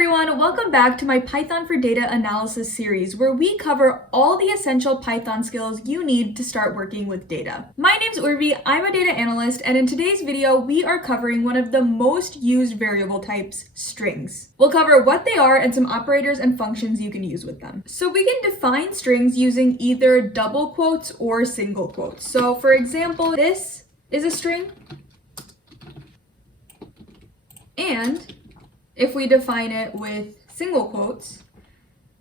everyone, welcome back to my Python for Data Analysis series where we cover all the essential Python skills you need to start working with data. My name's Urvi, I'm a data analyst, and in today's video we are covering one of the most used variable types, strings. We'll cover what they are and some operators and functions you can use with them. So we can define strings using either double quotes or single quotes. So for example, this is a string, and if we define it with single quotes,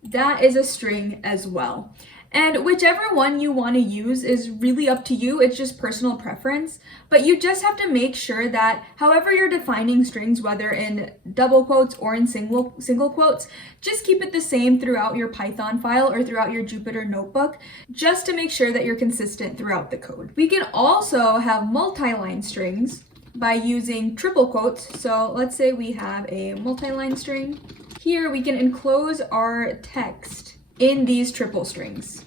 that is a string as well. And whichever one you want to use is really up to you, it's just personal preference, but you just have to make sure that however you're defining strings, whether in double quotes or in single quotes, just keep it the same throughout your Python file or throughout your Jupyter notebook, just to make sure that you're consistent throughout the code. We can also have multi-line strings by using triple quotes. So let's say we have a multi-line string. Here we can enclose our text in these triple strings.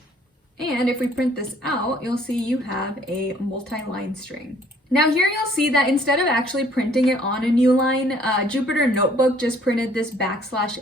And if we print this out, you'll see you have a multi-line string. Now here you'll see that instead of actually printing it on a new line, Jupyter Notebook just printed this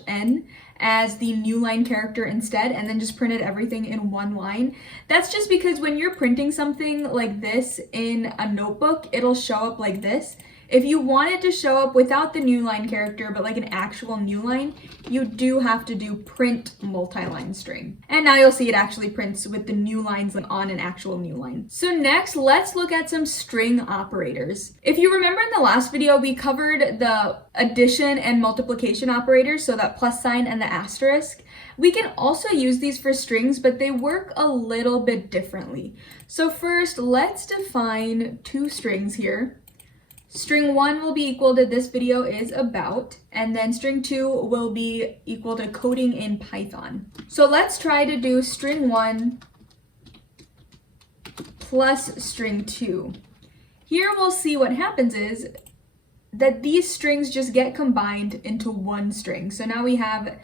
\n as the new line character instead, and then just printed everything in one line. That's just because when you're printing something like this in a notebook, it'll show up like this. If you want it to show up without the new line character, but like an actual new line, you do have to do print multi-line string. And now you'll see it actually prints with the new lines on an actual new line. So next, let's look at some string operators. If you remember in the last video, we covered the addition and multiplication operators, so that plus sign and the asterisk. We can also use these for strings, but they work a little bit differently. So first, let's define two strings here. String 1 will be equal to this video is about, and then string 2 will be equal to coding in Python. So let's try to do string 1 plus string 2. Here we'll see what happens is that these strings just get combined into one string. So now we have,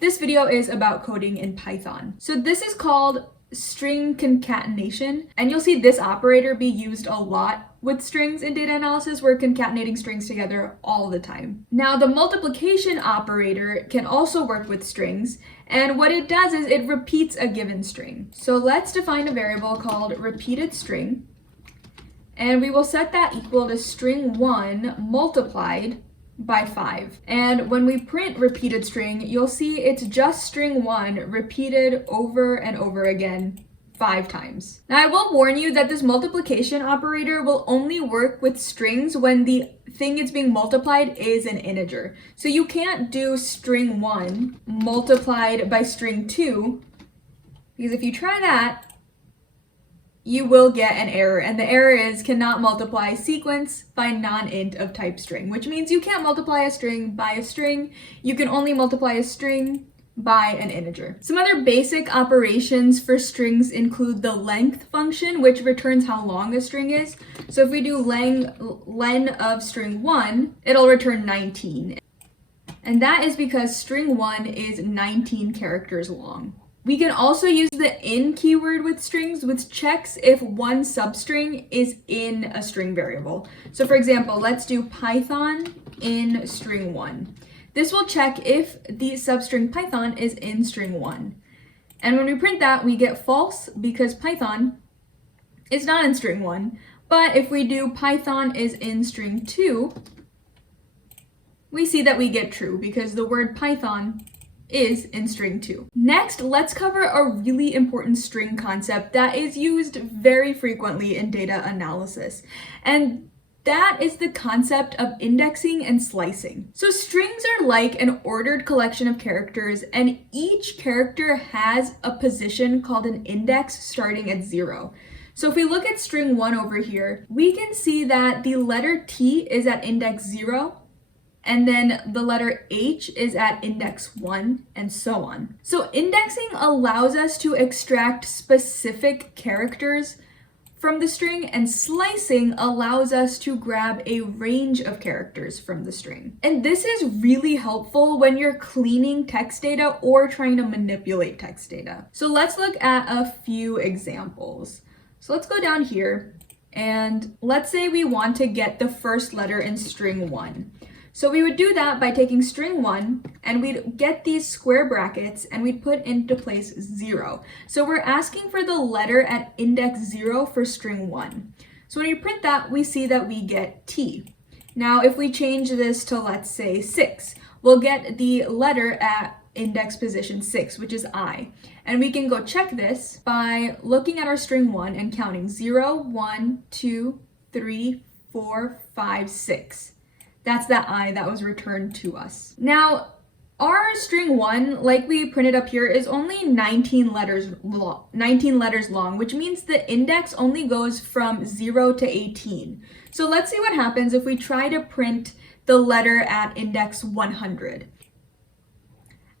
this video is about coding in Python. So this is called string concatenation, and you'll see this operator be used a lot with strings in data analysis. We're concatenating strings together all the time. Now the multiplication operator can also work with strings, and what it does is it repeats a given string. So let's define a variable called repeated string, and we will set that equal to string 1 multiplied by 5. And when we print repeated string, you'll see it's just string 1 repeated over and over again 5 times. Now I will warn you that this multiplication operator will only work with strings when the thing it's being multiplied is an integer. So you can't do string 1 multiplied by string 2, because if you try that, you will get an error, and the error is cannot multiply sequence by non-int of type string, which means you can't multiply a string by a string. You can only multiply a string by an integer. Some other basic operations for strings include the length function, which returns how long a string is. So if we do len of string 1, it'll return 19. And that is because string 1 is 19 characters long. We can also use the in keyword with strings, which checks if one substring is in a string variable. So for example, let's do Python in string 1. This will check if the substring Python is in string 1. And when we print that, we get false because Python is not in string 1. But if we do Python is in string 2, we see that we get true because the word Python is in string 2. Next, let's cover a really important string concept that is used very frequently in data analysis. And that is the concept of indexing and slicing. So strings are like an ordered collection of characters, and each character has a position called an index starting at 0. So if we look at string 1 over here, we can see that the letter T is at index 0, and then the letter H is at index 1, and so on. So indexing allows us to extract specific characters from the string, and slicing allows us to grab a range of characters from the string. And this is really helpful when you're cleaning text data or trying to manipulate text data. So let's look at a few examples. So let's go down here, and let's say we want to get the first letter in string 1. So we would do that by taking string 1 and we'd get these square brackets and we'd put into place 0. So we're asking for the letter at index 0 for string 1. So when we print that, we see that we get T. Now if we change this to, let's say, 6, we'll get the letter at index position 6, which is I. And we can go check this by looking at our string 1 and counting 0, 1, 2, 3, 4, 5, 6. That's that I that was returned to us. Now, our string 1, like we printed up here, is only 19 letters long, which means the index only goes from 0 to 18. So let's see what happens if we try to print the letter at index 100.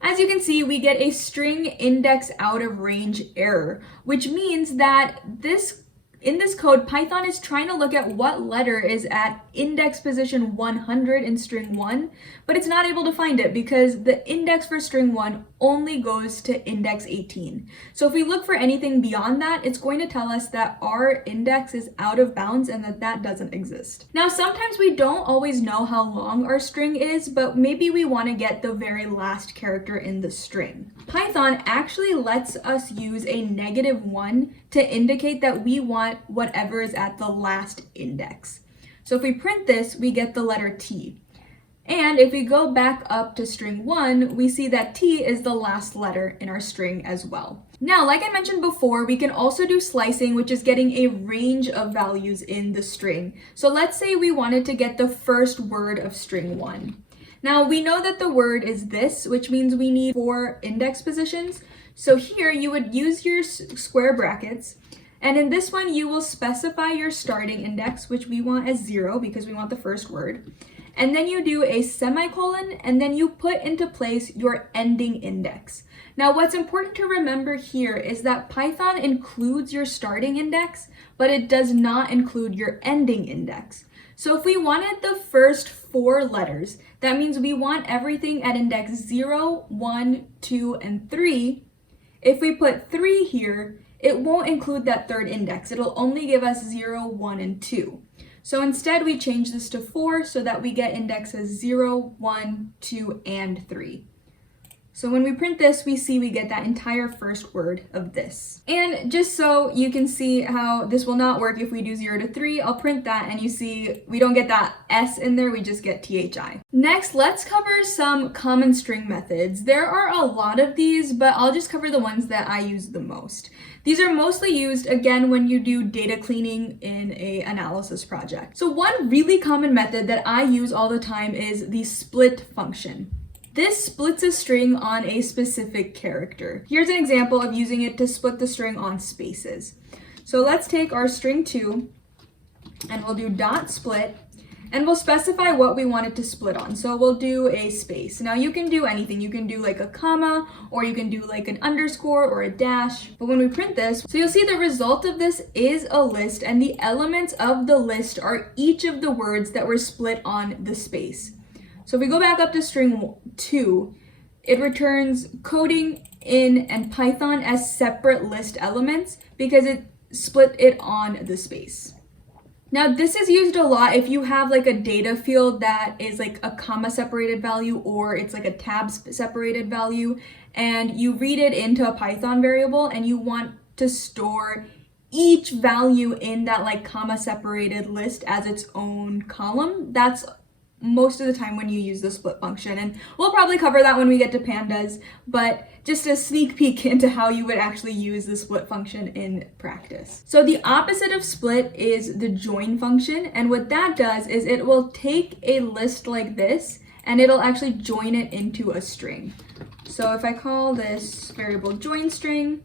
As you can see, we get a string index out of range error, which means that in this code, Python is trying to look at what letter is at index position 100 in string 1, but it's not able to find it because the index for string 1 only goes to index 18. So if we look for anything beyond that, it's going to tell us that our index is out of bounds and that doesn't exist. Now, sometimes we don't always know how long our string is, but maybe we want to get the very last character in the string. Python actually lets us use a -1 to indicate that we want whatever is at the last index. So if we print this, we get the letter T. And if we go back up to string 1, we see that T is the last letter in our string as well. Now, like I mentioned before, we can also do slicing, which is getting a range of values in the string. So let's say we wanted to get the first word of string 1. Now, we know that the word is this, which means we need 4 index positions. So here you would use your square brackets, and in this one you will specify your starting index, which we want as 0 because we want the first word. And then you do a semicolon, and then you put into place your ending index. Now, what's important to remember here is that Python includes your starting index, but it does not include your ending index. So if we wanted the first 4 letters, that means we want everything at index 0, 1, 2, and 3. If we put 3 here, it won't include that third index. It'll only give us 0, 1, and 2. So instead, we change this to 4 so that we get indexes 0, 1, 2, and 3. So when we print this, we see we get that entire first word of this. And just so you can see how this will not work if we do 0 to 3, I'll print that and you see we don't get that S in there, we just get THI. Next, let's cover some common string methods. There are a lot of these, but I'll just cover the ones that I use the most. These are mostly used, again, when you do data cleaning in an analysis project. So one really common method that I use all the time is the split function. This splits a string on a specific character. Here's an example of using it to split the string on spaces. So let's take our string 2 and we'll do dot split, and we'll specify what we want it to split on. So we'll do a space. Now you can do anything. You can do like a comma, or you can do like an underscore or a dash. But when we print this, so you'll see the result of this is a list, and the elements of the list are each of the words that were split on the space. So if we go back up to string 2, it returns coding, in, and Python as separate list elements because it split it on the space. Now this is used a lot if you have like a data field that is like a comma separated value, or it's like a tab separated value, and you read it into a Python variable and you want to store each value in that like comma separated list as its own column. That's most of the time when you use the split function, and we'll probably cover that when we get to pandas, but just a sneak peek into how you would actually use the split function in practice. So the opposite of split is the join function, and what that does is it will take a list like this and it'll actually join it into a string. So if I call this variable join string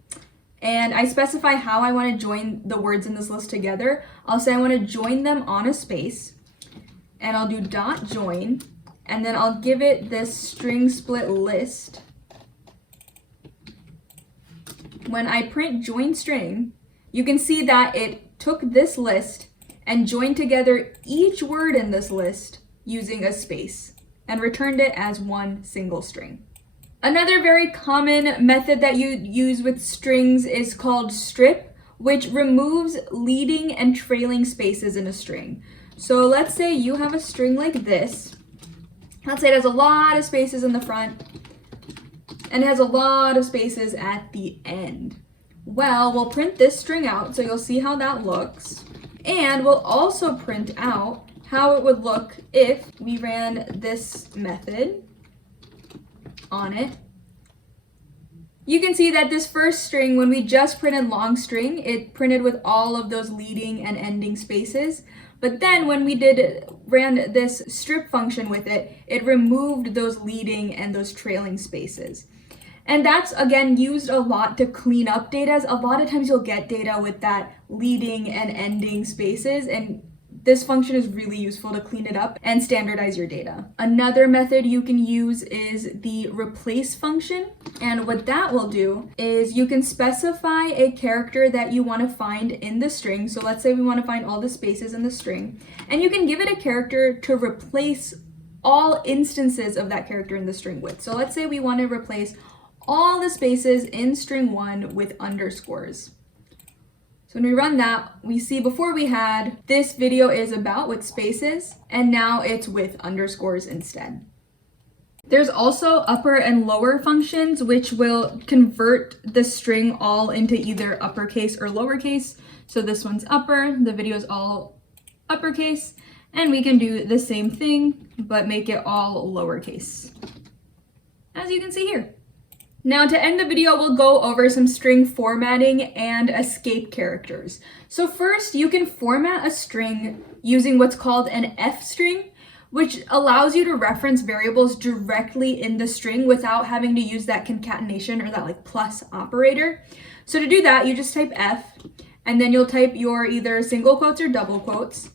and I specify how I want to join the words in this list together, I'll say I want to join them on a space, and I'll do dot join, and then I'll give it this string split list. When I print join string, you can see that it took this list and joined together each word in this list using a space and returned it as one single string. Another very common method that you use with strings is called strip, which removes leading and trailing spaces in a string. So let's say you have a string like this, Let's say it has a lot of spaces in the front and it has a lot of spaces at the end. Well, we'll print this string out so you'll see how that looks. And we'll also print out how it would look if we ran this method on it. You can see that this first string, when we just printed long string, it printed with all of those leading and ending spaces. But then when we ran this strip function with it, it removed those leading and those trailing spaces. And that's, again, used a lot to clean up data. A lot of times you'll get data with that leading and ending spaces, and this function is really useful to clean it up and standardize your data. Another method you can use is the replace function. And what that will do is you can specify a character that you want to find in the string. So let's say we want to find all the spaces in the string, and you can give it a character to replace all instances of that character in the string with. So let's say we want to replace all the spaces in string 1 with underscores. So when we run that, we see before we had this video is about with spaces, and now it's with underscores instead. There's also upper and lower functions, which will convert the string all into either uppercase or lowercase. So this one's upper, the video is all uppercase, and we can do the same thing, but make it all lowercase, as you can see here. Now to end the video, we'll go over some string formatting and escape characters. So first, you can format a string using what's called an F string, which allows you to reference variables directly in the string without having to use that concatenation or that plus operator. So to do that, you just type F, and then you'll type your either single quotes or double quotes.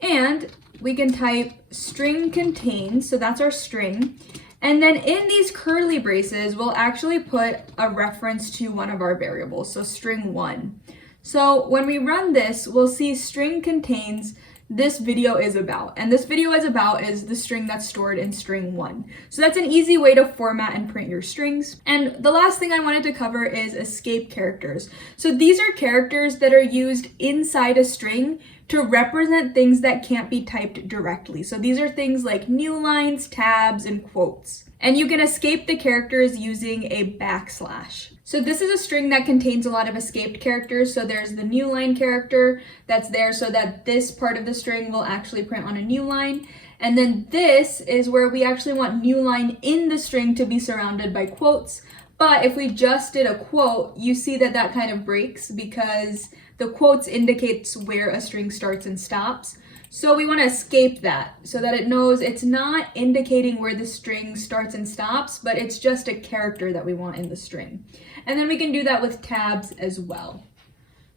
And we can type string contains, so that's our string. And then in these curly braces, we'll actually put a reference to one of our variables, so string 1. So when we run this, we'll see string contains this video is about. And this video is about is the string that's stored in string 1. So that's an easy way to format and print your strings. And the last thing I wanted to cover is escape characters. So these are characters that are used inside a string to represent things that can't be typed directly. So these are things like new lines, tabs, and quotes. And you can escape the characters using a backslash. So this is a string that contains a lot of escaped characters. So there's the new line character that's there so that this part of the string will actually print on a new line. And then this is where we actually want new line in the string to be surrounded by quotes. But if we just did a quote, you see that that kind of breaks because the quotes indicates where a string starts and stops. So we want to escape that so that it knows it's not indicating where the string starts and stops, but it's just a character that we want in the string. And then we can do that with tabs as well.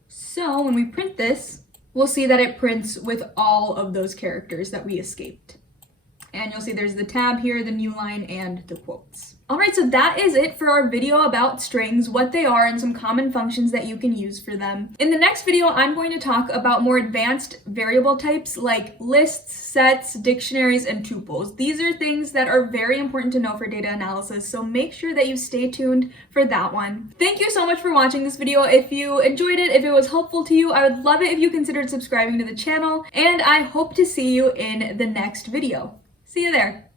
So when we print this, we'll see that it prints with all of those characters that we escaped. And you'll see there's the tab here, the new line, and the quotes. All right, so that is it for our video about strings, what they are, and some common functions that you can use for them. In the next video, I'm going to talk about more advanced variable types like lists, sets, dictionaries, and tuples. These are things that are very important to know for data analysis, so make sure that you stay tuned for that one. Thank you so much for watching this video. If you enjoyed it, if it was helpful to you, I would love it if you considered subscribing to the channel, and I hope to see you in the next video. See you there.